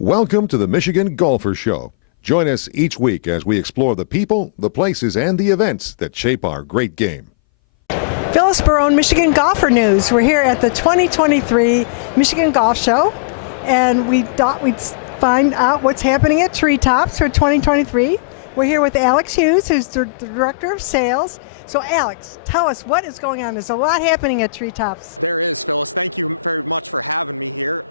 Welcome to the Michigan Golfer Show. Join us each week as we explore the people, the places, and the events that shape our great game. Phyllis Barone, Michigan Golfer News. We're here at the 2023 Michigan Golf Show, and we thought we'd find out what's happening at Treetops for 2023. We're here with Alex Hughes, who's the Director of Sales. So Alex, tell us what is going on. There's a lot happening at Treetops. There is, Phyllis. Thank you very much for having me here.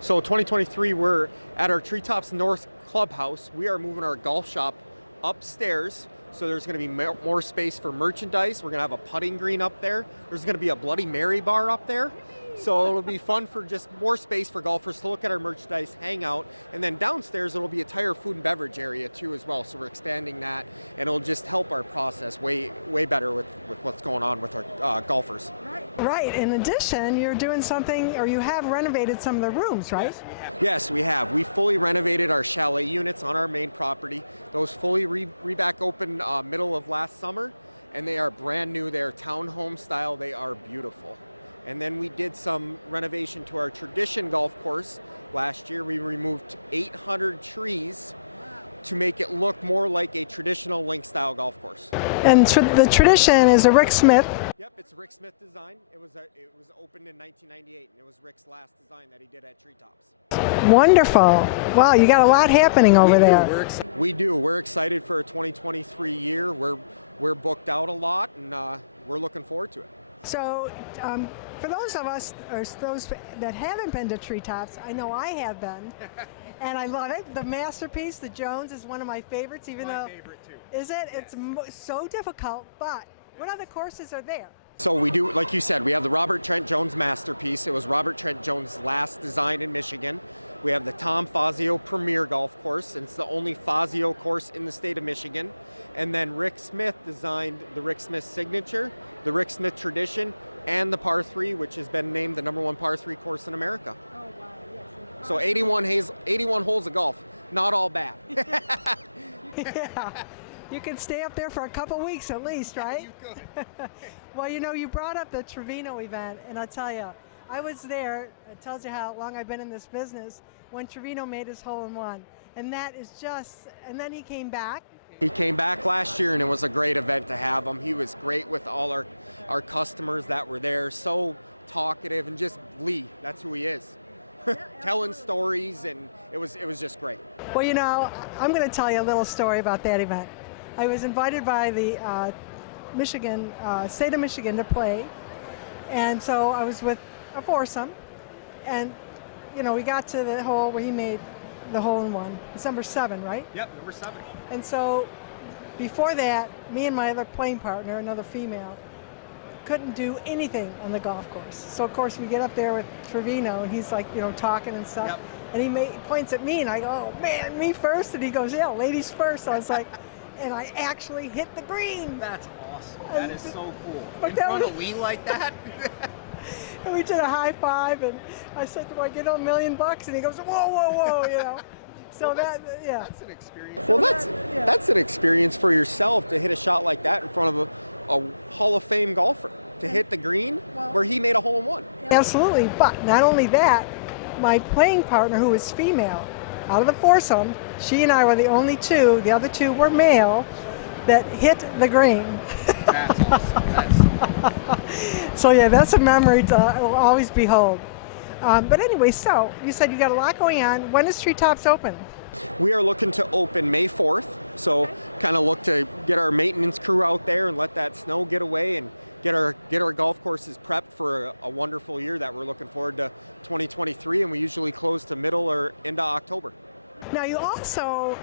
So 2023, we're at our Treetops North Clubhouse. We are moving our golf shop upstairs. So there's going to be more space for merchandise. We're going to have a putting green up there. There's going to be a Bloody Mary bar up there. So it'll be fun for just more space for golfers to look at our merchandise, hang out, and then downstairs it'll be a tire food and beverage area too as well. So we're expanding that, and it'll just help our process way better with what's going on with our golfers. Right. In addition, you're doing something, or you have renovated some of the rooms, right? Yes, we have. We fully renovated our chalet units on our main property. Those fully re-back open middle of last summer, and they are brand new. They are townhome style. They are beautiful. And then we did some renovation to our tradition golf course last year. We removed 800 trees to make it look more like a traditional link style golf course. And the tradition is a Rick Smith. Yep, it's a Rick Smith design. It was opened in 1998, and it was Rick's last design that he did at Treetops. Wonderful. Wow, you got a lot happening over there. We do. We're excited for a 2023 year. We're booked out a lot, and we're looking forward to it. So for those of us, or those that haven't been to Treetops, I know I have been, and I love it. The masterpiece, the Jones, is one of my favorites, even though... My favorite too. Is it? Yes. It's so difficult, but what other courses are there? So we do, like you said, we have the Robert Trent Jones masterpiece. It was Robert Trent Jones' last design in Michigan. We have the Tom Fazio Premier Golf Course, and it's the only Fazio course in the state of Michigan. And then Rick Smith designed the Rick Smith Signature, the Rick Smith Tradition, and the Par 3, which has been named the #1 Par 3 course in America. Oh, wow, yes. So 81 holes of golf, not all bad. Yeah, you can stay up there for a couple weeks at least, right? You could. Well, you brought up the Trevino event, and I'll tell you, I was there. It tells you how long I've been in this business when Trevino made his hole-in-one. And that is just, and then he came back. He came back last year, and it was a great event to have him. He was great with all our customers that were there, so talkative, and just Lee, that's who he is. Telling stories, and it was just great. Well, I'm going to tell you a little story about that event. I was invited by the state of Michigan to play, and so I was with a foursome, and we got to the hole where he made the hole-in-one. It's number 7, right? Yep, number 7. And so before that, me and my other playing partner, another female, couldn't do anything on the golf course. So of course we get up there with Trevino, and he's like, talking and stuff. Yep. And he points at me, and I go, "Oh man, me first." And he goes, "Yeah, ladies first." So I was like, and I actually hit the green. That's awesome. That is so cool. But in front of Lee like that? And we did a high five, and I said to him, "I get $1 million," and he goes, "Whoa, whoa, whoa," So well, yeah. That's an experience. Well, that's an experience for yourself to hit a shot like that in front of a Hall of Fame golfer, to hit the green where he made a hole-in-one. Absolutely, but not only that, my playing partner, who was female, out of the foursome, she and I were the only two, the other two were male, that hit the green. That's awesome. That's so So yeah, that's a memory I will always behold. But anyway, so you said you got a lot going on. When is Treetops open? We are looking to open May 4th, so kind of look to get our maintenance crew out there and let that snow get away and get our golf courses prepped for a wonderful year that we're looking forward to 2023, and we usually close to middle or into October. Now you also,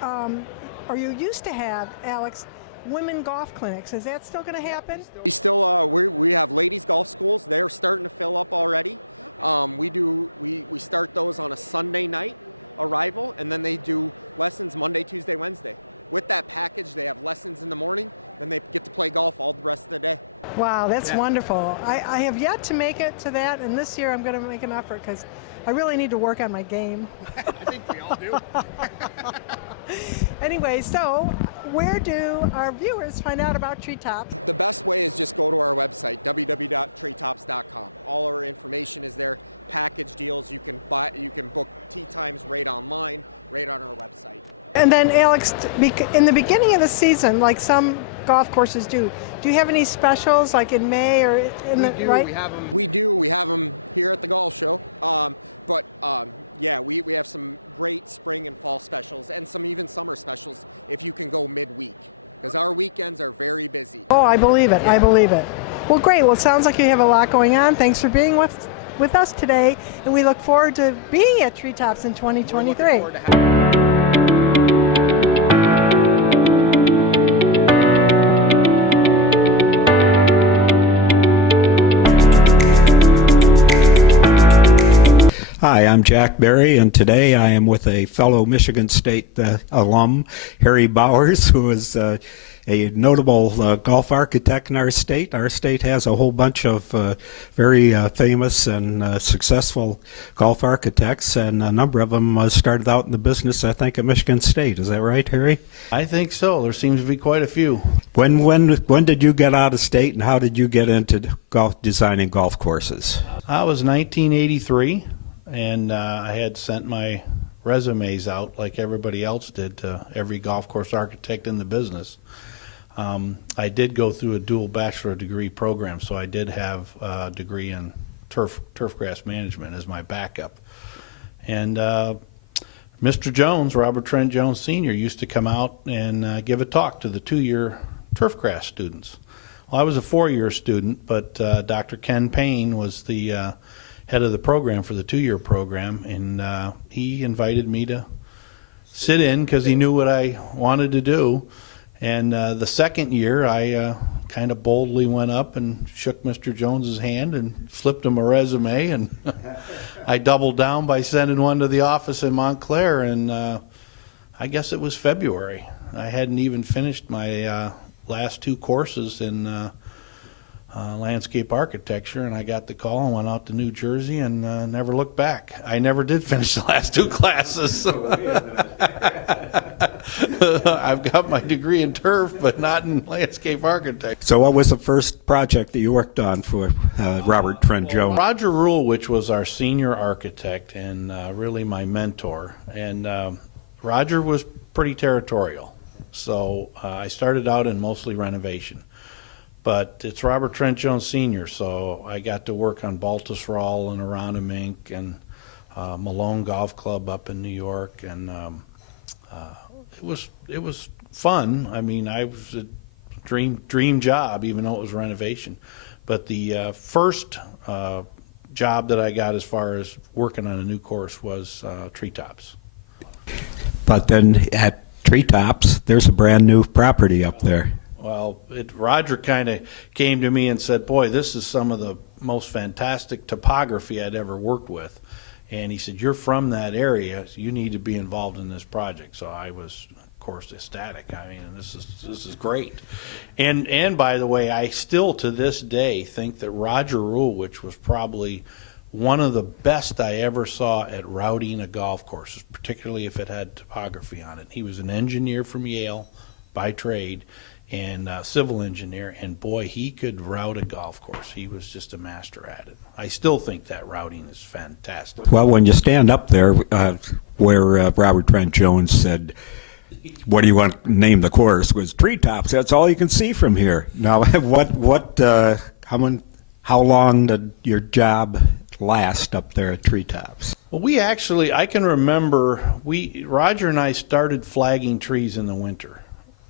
or you used to have, Alex, women golf clinics. Is that still going to happen? We have ladies golf schools. They're starting to fill up already. We start those on a Sunday night arrival, and then they do lessons Monday, Tuesday, Wednesday. With that package, they have lessons in the morning, then they get to play golf all the rest of the day. Wow, that's wonderful. I have yet to make it to that, and this year I'm going to make an effort because I really need to work on my game. I think we all do. Anyway, so where do our viewers find out about Treetops? The best way is just go to our website, www.treetops.com. All our information is there. Package deals, you can book tee times right online, right on our website. And then, Alex, in the beginning of the season, like some golf courses do you have any specials like in May or in right? We have them here at the golf show. We have some great spring and fall specials and some even summer specials if you can go midweek, because our weekends are very busy. Oh, I believe it. I believe it. Well, great. Well, it sounds like you have a lot going on. Thanks for being with us today, and we look forward to being at Treetops in 2023. Hi, I'm Jack Berry, and today I am with a fellow Michigan State alum, Harry Bowers, who is a notable golf architect in our state. Our state has a whole bunch of very famous and successful golf architects, and a number of them started out in the business, I think, at Michigan State. Is that right, Harry? I think so. There seems to be quite a few. When did you get out of state, and how did you get into designing golf courses? I was 1983. And I had sent my resumes out like everybody else did to every golf course architect in the business. I did go through a dual bachelor degree program, so I did have a degree in turfgrass management as my backup. And Mr. Jones, Robert Trent Jones Sr., used to come out and give a talk to the 2-year turfgrass students. Well, I was a 4-year student, but Dr. Ken Payne was the head of the program for the 2-year program, and he invited me to sit in because he knew what I wanted to do. And the second year, I kind of boldly went up and shook Mr. Jones's hand and flipped him a resume, and I doubled down by sending one to the office in Montclair, and I guess it was February. I hadn't even finished my last 2 courses in landscape architecture, and I got the call and went out to New Jersey and never looked back. I never did finish the last 2 classes. I've got my degree in turf, but not in landscape architecture. So what was the first project that you worked on for Robert Trent Jones? Roger Rulewich was our senior architect and really my mentor. And Roger was pretty territorial. So I started out in mostly renovation. But it's Robert Trent Jones Sr., so I got to work on Baltusrol and Aronimink and Malone Golf Club up in New York, and it was fun. I mean, I was a dream job, even though it was renovation. But the first job that I got as far as working on a new course was Treetops. But then at Treetops, there's a brand new property up there. Well, Roger kind of came to me and said, boy, this is some of the most fantastic topography I'd ever worked with. And he said, you're from that area, so you need to be involved in this project. So I was, of course, ecstatic. I mean, this is great. And by the way, I still to this day think that Roger Rulewich was probably one of the best I ever saw at routing a golf course, particularly if it had topography on it. He was an engineer from Yale by trade, and civil engineer, and boy, he could route a golf course. He was just a master at it. I still think that routing is fantastic. Well, when you stand up there where Robert Trent Jones said, what do you want to name the course, was Treetops. That's all you can see from here. Now, how long did your job last up there at Treetops? Well, I can remember, Roger and I started flagging trees in the winter.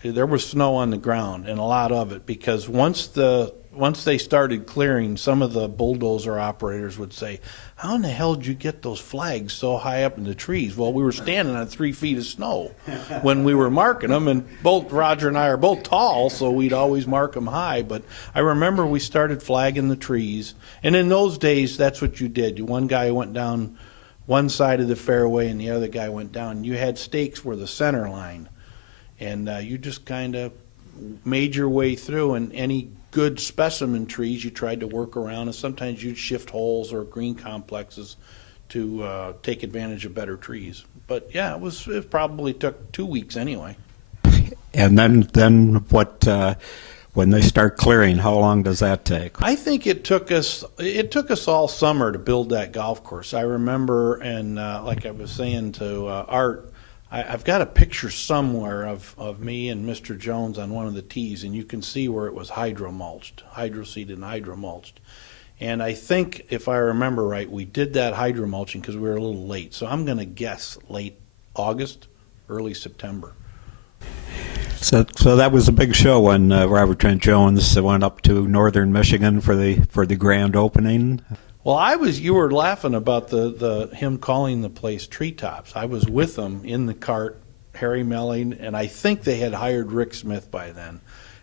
There was snow on the ground, and a lot of it, because once they started clearing, some of the bulldozer operators would say, how in the hell did you get those flags so high up in the trees? Well, we were standing on 3 feet of snow when we were marking them, and both Roger and I are both tall, so we'd always mark them high. But I remember we started flagging the trees, and in those days, that's what you did. One guy went down one side of the fairway, and the other guy went down. You had stakes where the center line. And you just kind of made your way through, and any good specimen trees you tried to work around, and sometimes you'd shift holes or green complexes to take advantage of better trees. But yeah, it probably took 2 weeks anyway. And then what? When they start clearing, how long does that take? I think it took us all summer to build that golf course. I remember, and like I was saying to Art, I've got a picture somewhere of me and Mr. Jones on one of the tees, and you can see where it was hydro-seeded and hydro-mulched. And I think, if I remember right, we did that hydro-mulching because we were a little late. So I'm going to guess late August, early September. So that was a big show when Robert Trent Jones went up to northern Michigan for the grand opening. Well, you were laughing about the him calling the place Treetops. I was with them in the cart, Harry Melling, and I think they had hired Rick Smith by then.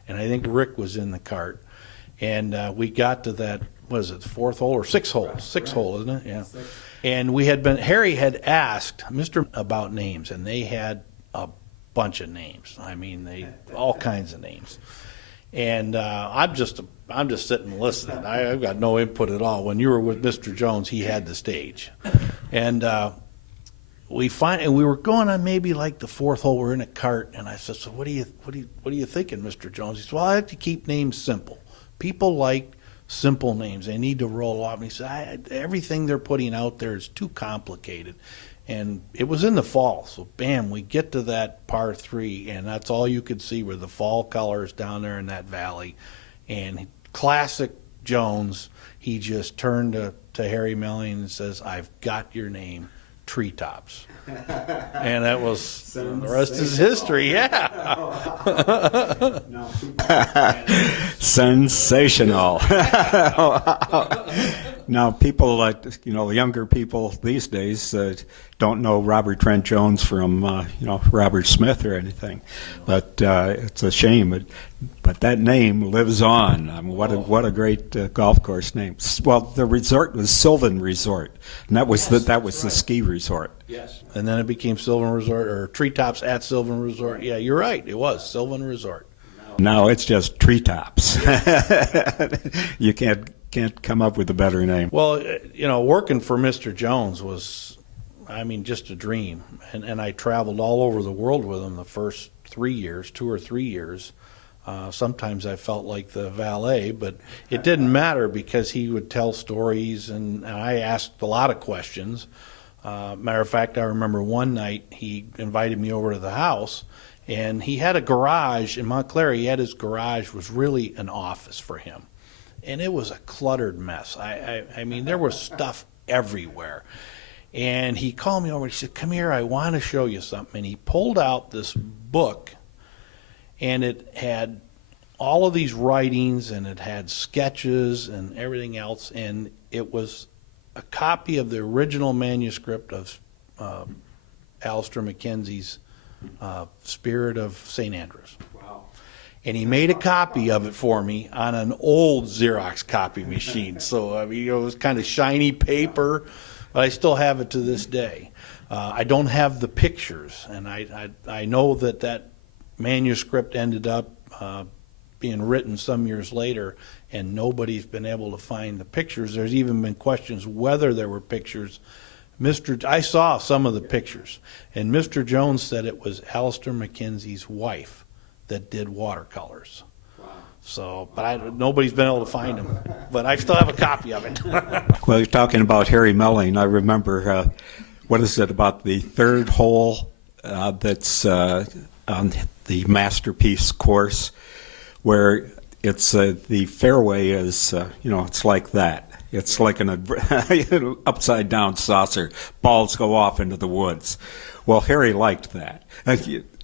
And I think Rick was in the cart. And we got to that, was it the fourth hole or sixth hole? Sixth hole, isn't it? Yeah. And Harry had asked Mr. about names, and they had a bunch of names. I mean, all kinds of names. And I'm just sitting listening. I've got no input at all. When you were with Mr. Jones, he had the stage, and we were going on maybe like the fourth hole. We're in a cart, and I said, "So what are you thinking, Mr. Jones?" He said, "Well, I have to keep names simple. People like simple names. They need to roll off." And he said, "Everything they're putting out there is too complicated." And it was in the fall, so bam, we get to that par 3, and that's all you could see were the fall colors down there in that valley. And classic Jones, he just turned to Harry Melling and says, "I've got your name, Treetops." And that was, the rest is history, yeah. Sensational. Now, people, younger people these days don't know Robert Trent Jones from, Robert Smith or anything. But it's a shame. But that name lives on. I mean, what a great golf course name. Well, the resort was Sylvan Resort, and that was the ski resort. Yes. And then it became Sylvan Resort, or Treetops at Sylvan Resort. Yeah, you're right. It was Sylvan Resort. Now it's just Treetops. You can't come up with a better name. Well, working for Mr. Jones was, just a dream. And I traveled all over the world with him the first 2 or 3 years. Sometimes I felt like the valet, but it didn't matter because he would tell stories, and I asked a lot of questions. Matter of fact, I remember one night he invited me over to the house, and he had a garage in Montclair. His garage was really an office for him, and it was a cluttered mess. I mean, there was stuff everywhere. And he called me over. He said, "Come here, I want to show you something." And he pulled out this book, and it had all of these writings, and it had sketches and everything else, and it was a copy of the original manuscript of Alistair Mackenzie's Spirit of St. Andrews. Wow. And he made a copy of it for me on an old Xerox copy machine. So, it was kind of shiny paper, but I still have it to this day. I don't have the pictures, and I know that manuscript ended up being written some years later, and nobody's been able to find the pictures. There's even been questions whether there were pictures. I saw some of the pictures, and Mr. Jones said it was Alistair Mackenzie's wife that did watercolors. Wow. So, but nobody's been able to find them, but I still have a copy of it. Well, you're talking about Harry Melling. I remember, what is it, about the third hole that's on the Masterpiece course, where it's the fairway is, it's like that. It's like an upside down saucer. Balls go off into the woods. Well, Harry liked that.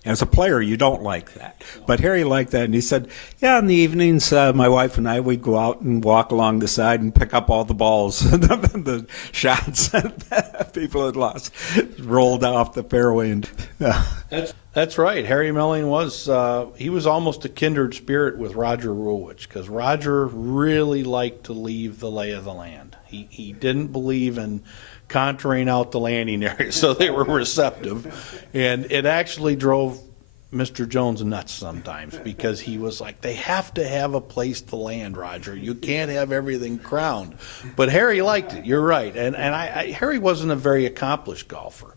As a player, you don't like that. But Harry liked that, and he said, "Yeah, in the evenings, my wife and I, we'd go out and walk along the side and pick up all the balls, the shots that people had lost, rolled off the fairway." And That's right. Harry Melling was he was almost a kindred spirit with Roger Rulewich, because Roger really liked to leave the lay of the land. He didn't believe in contouring out the landing area, so they were receptive. And it actually drove Mr. Jones nuts sometimes, because he was like, "They have to have a place to land, Roger. You can't have everything crowned." But Harry liked it. You're right. And Harry wasn't a very accomplished golfer.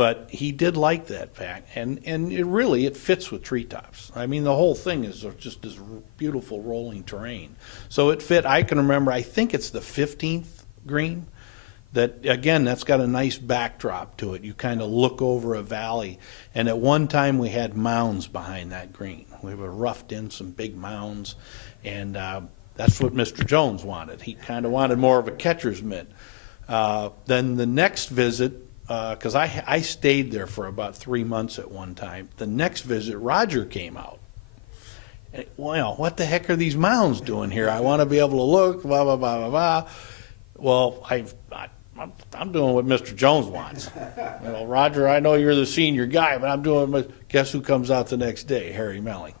But he did like that fact, and it fits with Treetops. I mean, the whole thing is just this beautiful rolling terrain. So it fit. I can remember, I think it's the 15th green. That, again, that's got a nice backdrop to it. You kind of look over a valley, and at one time we had mounds behind that green. We were roughed in some big mounds, and that's what Mr. Jones wanted. He kind of wanted more of a catcher's mitt. Then the next visit, because I stayed there for about 3 months at one time. The next visit, Roger came out. And, well, what the heck are these mounds doing here? I want to be able to look, blah, blah, blah, blah, blah. Well, I'm doing what Mr. Jones wants. Roger, I know you're the senior guy, but I'm doing what, guess who comes out the next day? Harry Melling.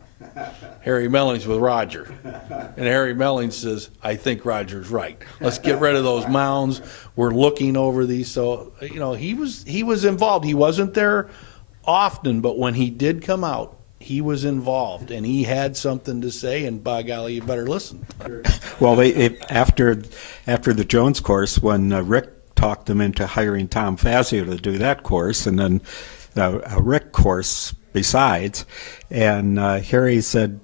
Harry Melling's with Roger. And Harry Melling says, I think Roger's right. Let's get rid of those mounds. We're looking over these. So, he was involved. He wasn't there often, but when he did come out, he was involved, and he had something to say, and by golly, you better listen. Well, after the Jones course, when Rick talked them into hiring Tom Fazio to do that course, and then a Rick course besides, and Harry said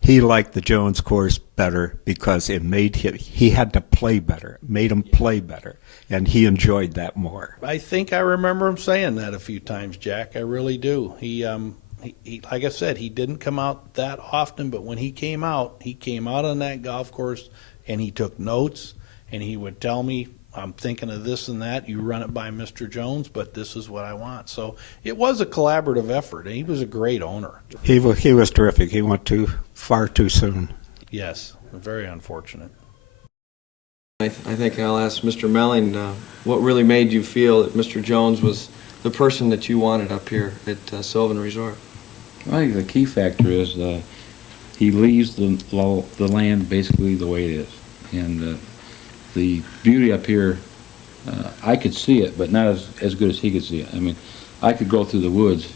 he liked the Jones course better because it made he had to play better, made him play better, and he enjoyed that more. I think I remember him saying that a few times, Jack. I really do. He like I said, he didn't come out that often, but when he came out on that golf course, and he took notes, and he would tell me, I'm thinking of this and that. You run it by Mr. Jones, but this is what I want. So it was a collaborative effort, and he was a great owner. He was terrific. He went far too soon. Yes, very unfortunate. I think I'll ask Mr. Melling, what really made you feel that Mr. Jones was the person that you wanted up here at Sylvan Resort? I think the key factor is he leaves the land basically the way it is, and the beauty up here, I could see it, but not as good as he could see it. I mean, I could go through the woods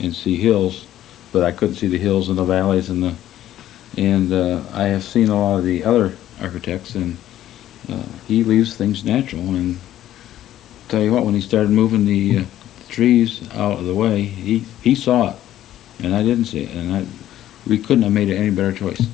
and see hills, but I couldn't see the hills and the valleys and I have seen a lot of the other architects, and he leaves things natural. And tell you what, when he started moving the trees out of the way, he saw it, and I didn't see it, and we couldn't have made it any better choice.